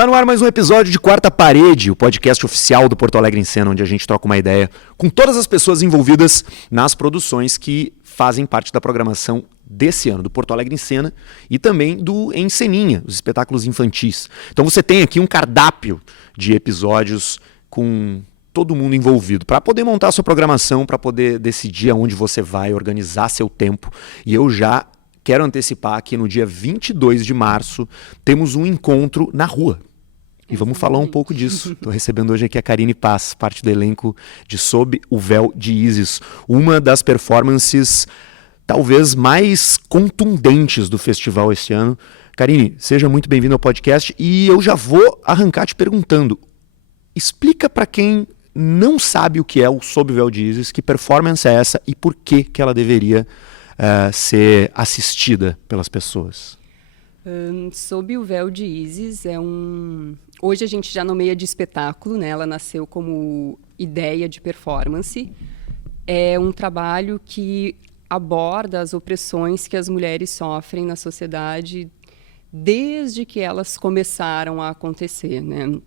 Tá no ar mais um episódio de Quarta Parede, o podcast oficial do Porto Alegre em Cena, onde a gente troca uma ideia com todas as pessoas envolvidas nas produções que fazem parte da programação desse ano, do Porto Alegre em Cena e também do Em Ceninha, os espetáculos infantis. Então você tem aqui um cardápio de episódios com todo mundo envolvido, para poder montar a sua programação, para poder decidir aonde você vai, organizar seu tempo. E eu já quero antecipar que no dia 22 de março temos um encontro na rua. E vamos falar um pouco disso. Estou recebendo hoje aqui a Karine Paz, parte do elenco de Sob o Véu de Ísis, uma das performances talvez mais contundentes do festival esse ano. Karine, seja muito bem-vinda ao podcast e eu já vou arrancar te perguntando, explica para quem não sabe o que é o Sob o Véu de Ísis, que performance é essa e por que ela deveria ser assistida pelas pessoas. Sob o Véu de Ísis é Hoje a gente já nomeia de espetáculo, né? Ela nasceu como ideia de performance. É um trabalho que aborda as opressões que as mulheres sofrem na sociedade desde que elas começaram a acontecer, né?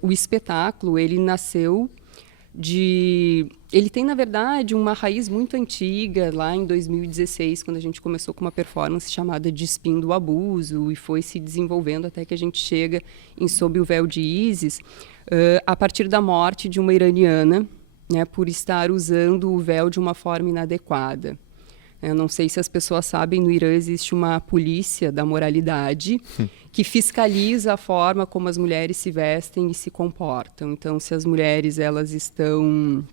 O espetáculo, ele nasceu Ele tem, na verdade, uma raiz muito antiga, lá em 2016, quando a gente começou com uma performance chamada Despindo o Abuso, e foi se desenvolvendo até que a gente chega em Sob o Véu de Ísis, a partir da morte de uma iraniana, né, por estar usando o véu de uma forma inadequada. Eu não sei se as pessoas sabem, no Irã existe uma polícia da moralidade que fiscaliza a forma como as mulheres se vestem e se comportam. Então, se as mulheres elas estão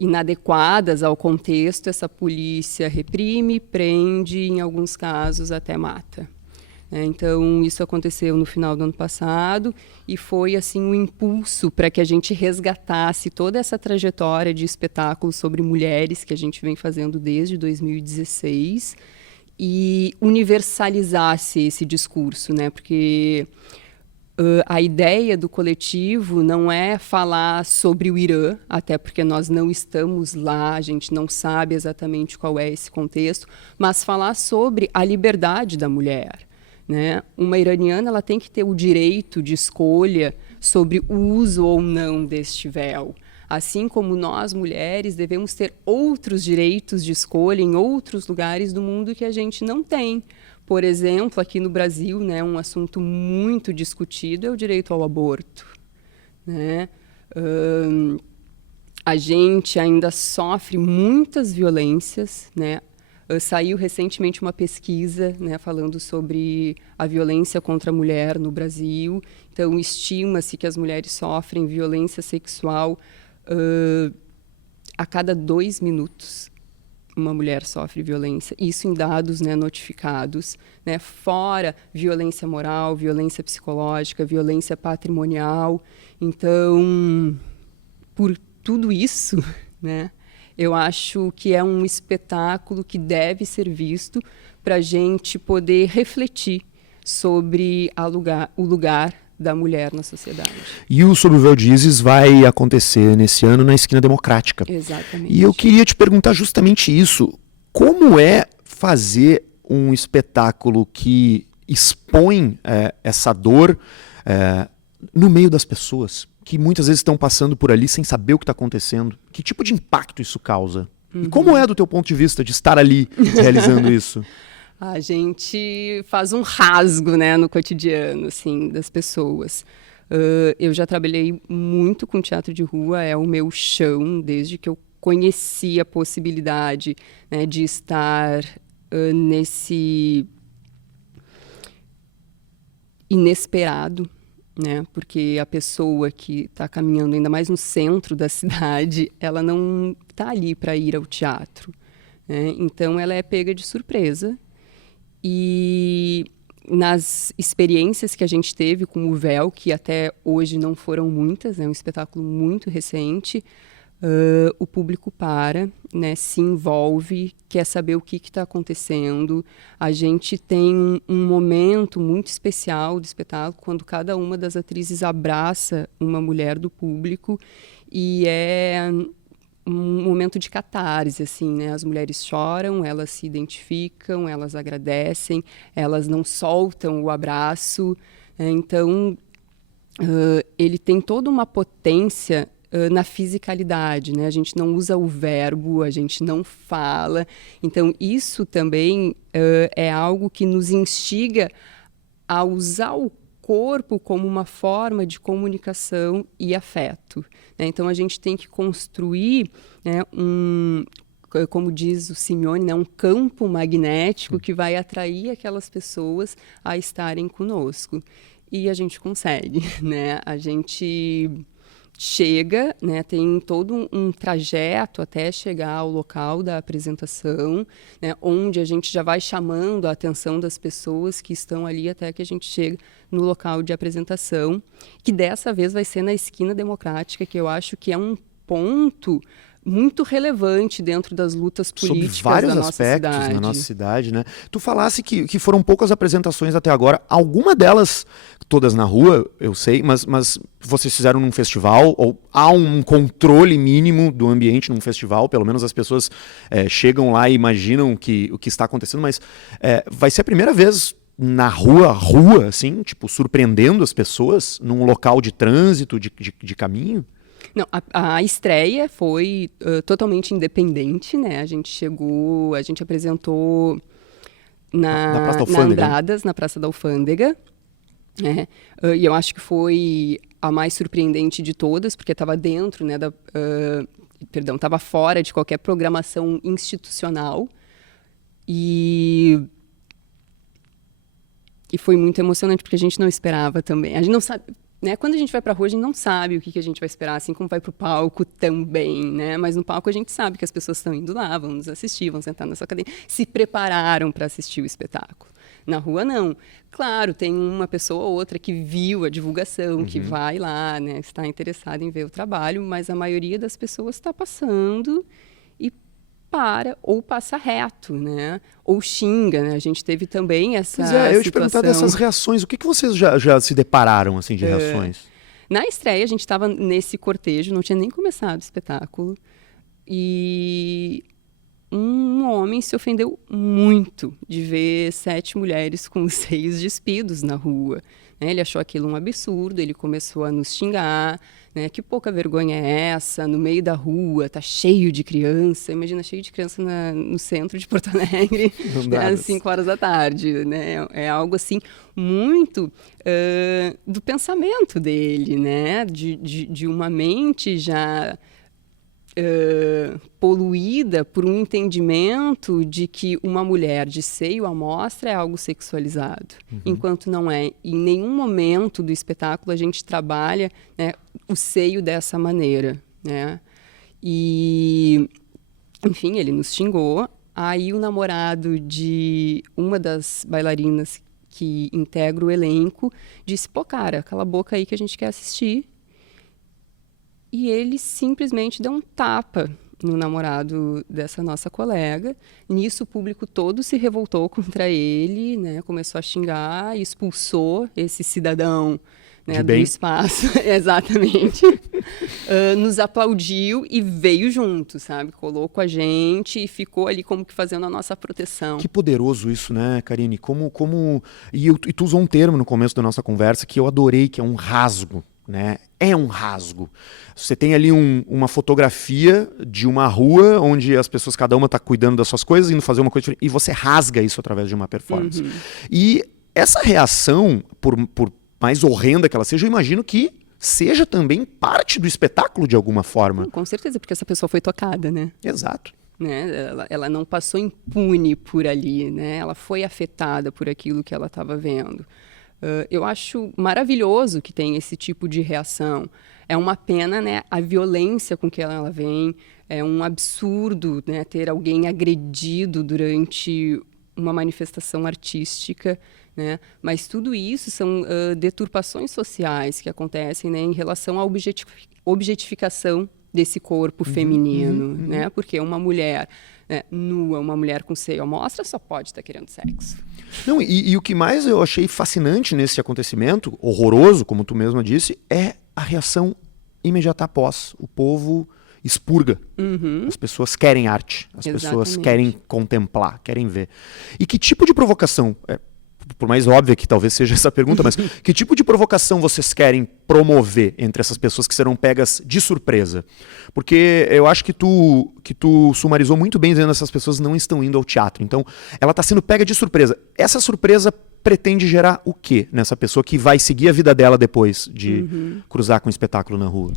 inadequadas ao contexto, essa polícia reprime, prende e, em alguns casos, até mata. Então, isso aconteceu no final do ano passado e foi assim um impulso para que a gente resgatasse toda essa trajetória de espetáculos sobre mulheres que a gente vem fazendo desde 2016 e universalizasse esse discurso, né? Porque a ideia do coletivo não é falar sobre o Irã, até porque nós não estamos lá, a gente não sabe exatamente qual é esse contexto, mas falar sobre a liberdade da mulher. Né? Uma iraniana ela tem que ter o direito de escolha sobre o uso ou não deste véu. Assim como nós, mulheres, devemos ter outros direitos de escolha em outros lugares do mundo que a gente não tem. Por exemplo, aqui no Brasil, né, um assunto muito discutido é o direito ao aborto. Né? A gente ainda sofre muitas violências, né? Saiu recentemente uma pesquisa, né, falando sobre a violência contra a mulher no Brasil. Então, estima-se que as mulheres sofrem violência sexual a cada 2 minutos. Uma mulher sofre violência. Isso em dados, né, notificados. Né, fora violência moral, violência psicológica, violência patrimonial. Então, por tudo isso, né, eu acho que é um espetáculo que deve ser visto para a gente poder refletir sobre o lugar da mulher na sociedade. E o Sob o Véu de Ísis vai acontecer nesse ano na Esquina Democrática. Exatamente. E eu queria te perguntar justamente isso. Como é fazer um espetáculo que expõe essa dor no meio das pessoas, que muitas vezes estão passando por ali sem saber o que está acontecendo? Que tipo de impacto isso causa? E como é, do teu ponto de vista, de estar ali realizando isso? A gente faz um rasgo, né, no cotidiano assim, das pessoas. Eu já trabalhei muito com teatro de rua, é o meu chão, desde que eu conheci a possibilidade, né, de estar nesse inesperado. Né? Porque a pessoa que está caminhando ainda mais no centro da cidade, ela não está ali para ir ao teatro. Né? Então, ela é pega de surpresa. E nas experiências que a gente teve com o Véu, que até hoje não foram muitas, é um espetáculo muito recente, o público para, né, se envolve, quer saber o que está acontecendo. A gente tem um momento muito especial do espetáculo, quando cada uma das atrizes abraça uma mulher do público, e é um momento de catarse, assim, né? As mulheres choram, elas se identificam, elas agradecem, elas não soltam o abraço, né? Então, ele tem toda uma potência na fisicalidade, né? A gente não usa o verbo, a gente não fala. Então, isso também é algo que nos instiga a usar o corpo como uma forma de comunicação e afeto, né? Então, a gente tem que construir, né, como diz o Simeone, né, um campo magnético que vai atrair aquelas pessoas a estarem conosco. E a gente consegue, né? A gente chega, né, tem todo um trajeto até chegar ao local da apresentação, né, onde a gente já vai chamando a atenção das pessoas que estão ali até que a gente chega no local de apresentação, que dessa vez vai ser na Esquina Democrática, que eu acho que é um ponto muito relevante dentro das lutas políticas sobre vários da nossa aspectos cidade. na nossa cidade, né? Tu falasse que foram poucas apresentações até agora, alguma delas, todas na rua, eu sei, mas vocês fizeram num festival, ou há um controle mínimo do ambiente num festival, pelo menos as pessoas chegam lá e imaginam o que está acontecendo, mas vai ser a primeira vez na rua, assim, tipo, surpreendendo as pessoas num local de trânsito, de caminho? Não, a estreia foi totalmente independente, né? A gente apresentou Na Praça da na Alfândega, Andradas, na Praça da Alfândega, né? E eu acho que foi a mais surpreendente de todas, porque estava dentro, né, estava fora de qualquer programação institucional. E foi muito emocionante, porque a gente não esperava também. A gente não sabe, né? Quando a gente vai para a rua, a gente não sabe o que a gente vai esperar, assim como vai para o palco também, né? Mas no palco a gente sabe que as pessoas estão indo lá, vão nos assistir, vão sentar na sua cadeira, se prepararam para assistir o espetáculo. Na rua, não. Claro, tem uma pessoa ou outra que viu a divulgação, que vai lá, né? Está interessada em ver o trabalho, mas a maioria das pessoas está passando e ou passa reto, né? Ou xinga, né? A gente teve também essa eu ia te situação. perguntar dessas reações. O que vocês já se depararam, assim, de reações? Na estreia, a gente estava nesse cortejo, não tinha nem começado o espetáculo, e um homem se ofendeu muito de ver 7 mulheres com os seios despidos na rua, né? Ele achou aquilo um absurdo, ele começou a nos xingar, né? Que pouca vergonha é essa, no meio da rua, tá cheio de criança. Imagina, cheio de criança no centro de Porto Alegre, às 5 horas da tarde, né? É algo assim muito do pensamento dele, né? De uma mente já poluída por um entendimento de que uma mulher de seio à mostra é algo sexualizado, enquanto não é. Em nenhum momento do espetáculo a gente trabalha, né, o seio dessa maneira, né? E, enfim, ele nos xingou. Aí o namorado de uma das bailarinas que integra o elenco disse: pô, cara, cala a boca aí que a gente quer assistir. E ele simplesmente deu um tapa no namorado dessa nossa colega. Nisso, o público todo se revoltou contra ele, né? Começou a xingar e expulsou esse cidadão, né, do espaço. Exatamente. Nos aplaudiu e veio junto, sabe? Colou com a gente e ficou ali como que fazendo a nossa proteção. Que poderoso isso, né, Karine? E tu usou um termo no começo da nossa conversa que eu adorei, que é um rasgo. Né? É um rasgo. Você tem ali uma fotografia de uma rua onde as pessoas, cada uma está cuidando das suas coisas, indo fazer uma coisa diferente, e você rasga isso através de uma performance. E essa reação, por mais horrenda que ela seja, eu imagino que seja também parte do espetáculo de alguma forma. Com certeza, porque essa pessoa foi tocada, né? Exato. Né? Ela não passou impune por ali, né? Ela foi afetada por aquilo que ela estava vendo. Eu acho maravilhoso que tem esse tipo de reação. É uma pena, né, a violência com que ela vem. É um absurdo, né, ter alguém agredido durante uma manifestação artística, né? Mas tudo isso são deturpações sociais que acontecem, né, em relação à objetificação desse corpo feminino, né? Porque uma mulher nua, uma mulher com seio à mostra só pode estar querendo sexo. Não, e o que mais eu achei fascinante nesse acontecimento, horroroso, como tu mesma disse, é a reação imediata após. O povo expurga. As pessoas querem arte, as pessoas Exatamente. querem contemplar, querem ver. E que tipo de provocação, por mais óbvia que talvez seja essa pergunta, mas que tipo de provocação vocês querem promover entre essas pessoas que serão pegas de surpresa? Porque eu acho que tu sumarizou muito bem dizendo que essas pessoas não estão indo ao teatro. Então, ela está sendo pega de surpresa. Essa surpresa pretende gerar o quê nessa pessoa que vai seguir a vida dela depois de cruzar com o espetáculo na rua?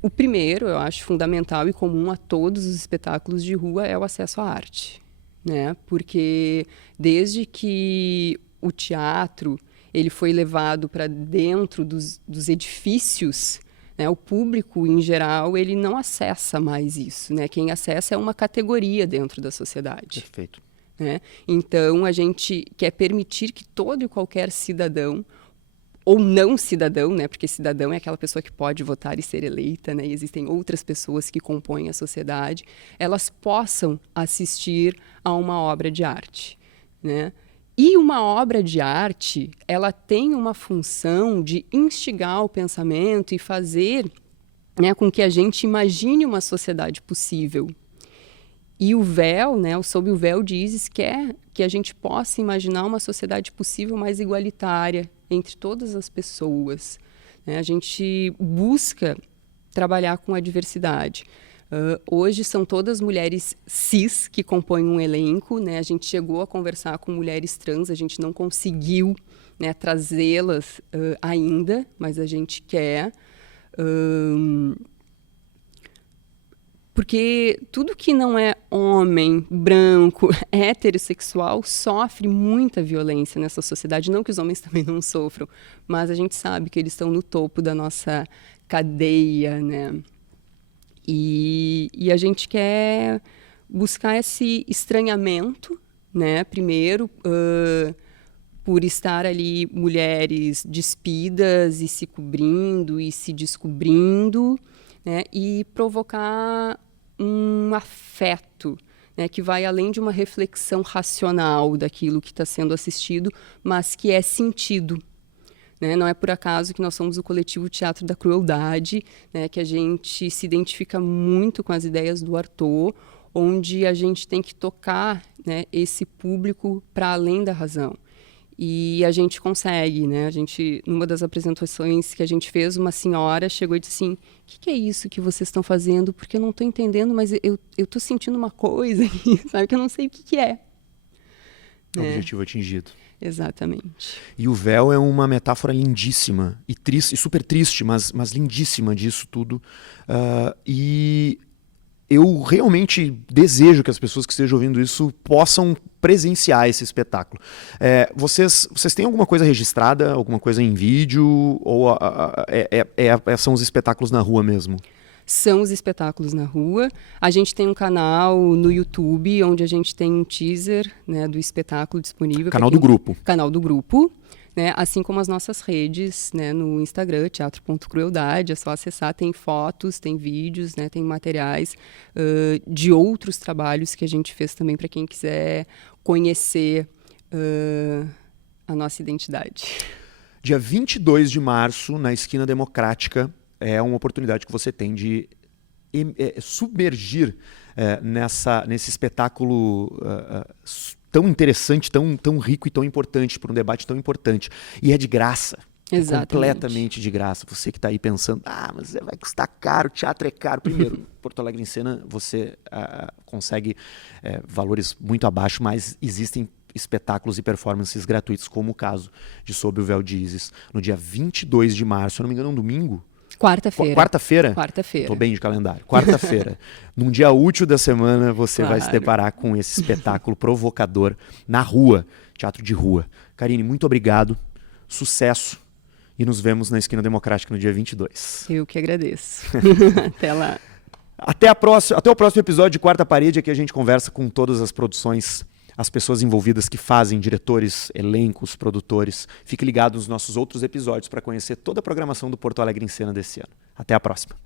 O primeiro, eu acho fundamental e comum a todos os espetáculos de rua, é o acesso à arte, né? Porque desde que o teatro ele foi levado para dentro dos edifícios, né? O público, em geral, ele não acessa mais isso, né? Quem acessa é uma categoria dentro da sociedade. Perfeito. Né? Então, a gente quer permitir que todo e qualquer cidadão, ou não cidadão, né? Porque cidadão é aquela pessoa que pode votar e ser eleita, né? E existem outras pessoas que compõem a sociedade, elas possam assistir a uma obra de arte, né? E uma obra de arte, ela tem uma função de instigar o pensamento e fazer, né, com que a gente imagine uma sociedade possível. E o véu, né, sob o véu de Ísis, quer que a gente possa imaginar uma sociedade possível mais igualitária entre todas as pessoas. Né? A gente busca trabalhar com a diversidade. Hoje são todas mulheres cis que compõem um elenco. Né? A gente chegou a conversar com mulheres trans, a gente não conseguiu, né, trazê-las ainda, mas a gente quer. Porque tudo que não é homem, branco, heterossexual, sofre muita violência nessa sociedade. Não que os homens também não sofram, mas a gente sabe que eles estão no topo da nossa cadeia, né? E a gente quer buscar esse estranhamento, né? Primeiro, por estar ali mulheres despidas e se cobrindo e se descobrindo, né, e provocar um afeto, né, que vai além de uma reflexão racional daquilo que está sendo assistido, mas que é sentido. Né? Não é por acaso que nós somos o coletivo Teatro da Crueldade, né, que a gente se identifica muito com as ideias do Artaud, onde a gente tem que tocar, né, esse público para além da razão. E a gente consegue, né? A gente, numa das apresentações que a gente fez, uma senhora chegou e disse assim: o que é isso que vocês estão fazendo? Porque eu não estou entendendo, mas eu estou sentindo uma coisa aqui, sabe? Que eu não sei o que é. Objetivo atingido. Exatamente. E o véu é uma metáfora lindíssima e triste, super triste, mas lindíssima disso tudo. E eu realmente desejo que as pessoas que estejam ouvindo isso possam presenciar esse espetáculo. Vocês têm alguma coisa registrada, alguma coisa em vídeo, ou são os espetáculos na rua mesmo? São os espetáculos na rua. A gente tem um canal no YouTube, onde a gente tem um teaser, né, do espetáculo disponível. Canal do grupo. Canal do grupo. Né, assim como as nossas redes, né, no Instagram, teatro.crueldade, é só acessar, tem fotos, tem vídeos, né, tem materiais de outros trabalhos que a gente fez também para quem quiser conhecer a nossa identidade. Dia 22 de março, na Esquina Democrática, é uma oportunidade que você tem de submergir nesse espetáculo tão interessante, tão rico e tão importante, por um debate tão importante. E é de graça. Exatamente. É completamente de graça. Você que está aí pensando, mas vai custar caro, teatro é caro. Primeiro, Porto Alegre em Cena, você consegue valores muito abaixo, mas existem espetáculos e performances gratuitos, como o caso de Sob o Véu de Ísis, no dia 22 de março, se eu não me engano, é um domingo. Quarta-feira. Quarta-feira? Quarta-feira. Estou bem de calendário. Quarta-feira. Num dia útil da semana, você vai se deparar com esse espetáculo provocador na rua, teatro de rua. Karine, muito obrigado. Sucesso. E nos vemos na Esquina Democrática no dia 22. Eu que agradeço. Até lá. Até o próximo episódio de Quarta Parede, aqui a gente conversa com todas as produções, as pessoas envolvidas que fazem, diretores, elencos, produtores. Fique ligado nos nossos outros episódios para conhecer toda a programação do Porto Alegre em Cena desse ano. Até a próxima.